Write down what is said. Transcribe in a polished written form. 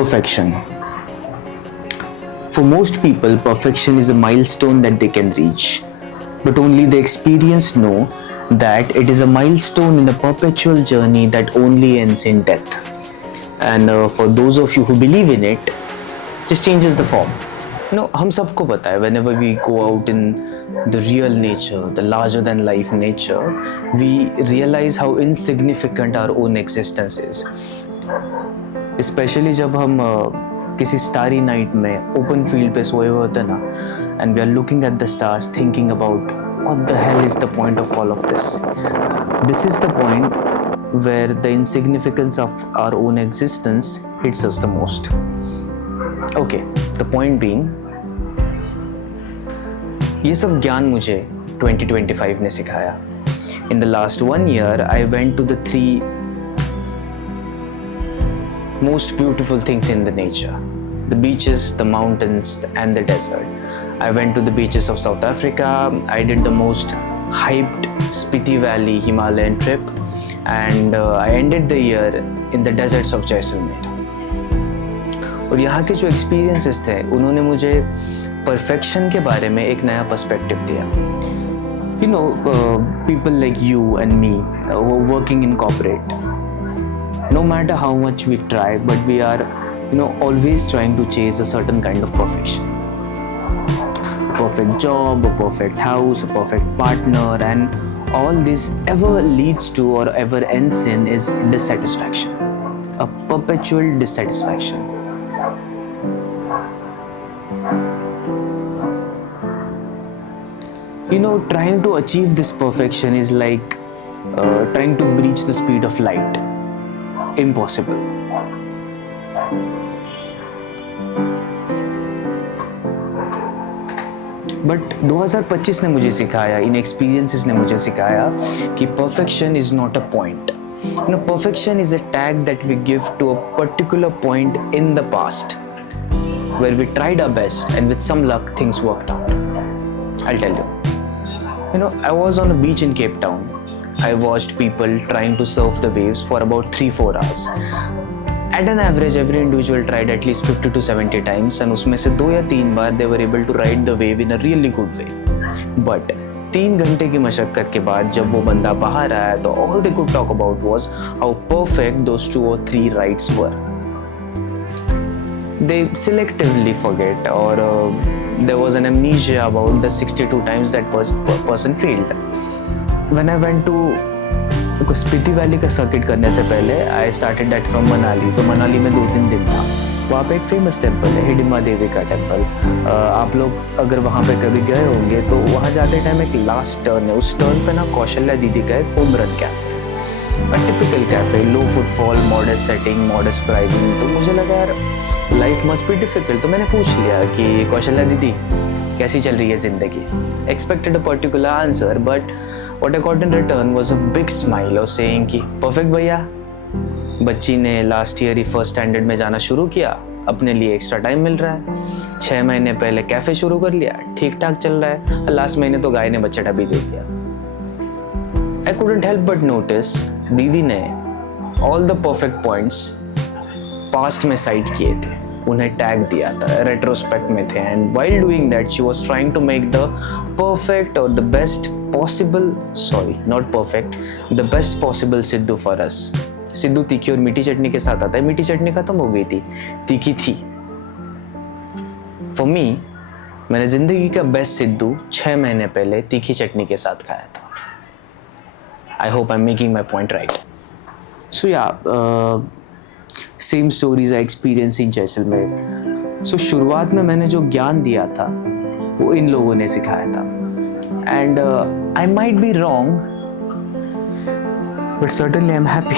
Perfection. For most people, perfection is a milestone that they can reach, but only the experienced know that it is a milestone in a perpetual journey that only ends in death. And for those of you who believe in it, just changes the form. हम सबको पता है, whenever we go out in the real nature, the larger than life nature, we realize how insignificant our own existence is. Especially जब हम किसी starry night में open field पे सोए हुए होते ना, and we are looking at the stars, thinking about what the hell is the point of all of this. This is the point where the insignificance of our own existence hits us the most. Okay, the point being, ये सब ज्ञान मुझे 2025 ने सिखाया. In the last 1 year, I went to the 3 most beautiful things in the nature: the beaches, the mountains, and the desert. I went to the beaches of South Africa. I did the most hyped Spiti Valley Himalayan trip, and I ended the year in the deserts of Jaisalmer. और यहाँ के जो experiences थे, उन्होंने मुझे perfection के बारे में एक नया perspective दिया. People like you and me who are working in corporate, no matter how much we try, but we are always trying to chase a certain kind of perfection. A perfect job, a perfect house, a perfect partner, and all this ever leads to or ever ends in is dissatisfaction, a perpetual dissatisfaction. Trying to achieve this perfection is like trying to breach the speed of light. Impossible. But 2025 ने मुझे सिखाया, इन experiences ने मुझे सिखाया कि perfection is not a point. Perfection is a tag that we give to a particular point in the past where we tried our best and with some luck things worked out. I'll tell you. I was on a beach in Cape Town. I watched people trying to surf the waves for about 3-4 hours. At an average, every individual tried at least 50 to 70 times, and उसमें से 2 या 3 बार they were able to ride the wave in a really good way. But 3 घंटे की मशक्कत के बाद जब वो बंदा बाहर आया तो all they could talk about was how perfect those 2 or 3 rides were. They selectively forget, or there was an amnesia about the 62 times that person failed. When I went to Spiti Valley का circuit करने से पहले I started that from Manali. तो मनाली में 2-3 दिन था. वहाँ पे एक फेमस टेम्पल है, हिडिंबा देवी का टेम्पल. आप लोग अगर वहाँ पे कभी गए होंगे तो वहाँ जाते टाइम एक लास्ट टर्न है. उस टर्न पे ना कौशल्या दीदी का एक home run cafe, a typical cafe, low footfall, modest setting, modest pricing. तो मुझे लगा यार लाइफ मस्ट बी डिफिकल्ट. तो मैंने पूछ लिया कि कौशल्या दीदी कैसी चल रही है जिंदगी. Expected a particular answer, but what I got in return was a big smile और सेइंग कि परफेक्ट भैया, बच्ची ने लास्ट ईयर ही फर्स्ट स्टैंडर्ड में जाना शुरू किया, अपने लिए एक्स्ट्रा टाइम मिल रहा है. 6 महीने पहले कैफे शुरू कर लिया, ठीक ठाक चल रहा है. लास्ट महीने तो गाय ने बच्चा भी दे दिया. I couldn't help but notice दीदी ने all the perfect points past में साइट किए थे, उन्हें टैग दिया था, रेट्रोस्पेक्ट में थे. And while doing that she was trying to make the perfect और the best possible, sorry not perfect, the best possible siddu for us. Siddu तीखी और मीठी चटनी के साथ आता है. मीठी चटनी खत्म हो गई थी, तीखी थी. फॉर मी, मैंने जिंदगी का बेस्ट सिद्धू 6 महीने पहले तीखी चटनी के साथ खाया था. I hope I am making my point right. So yeah same stories I experience in Jaisalmer. So शुरुआत में मैंने जो ज्ञान दिया था वो इन लोगों ने सिखाया था. And I might be wrong, but certainly I am happy.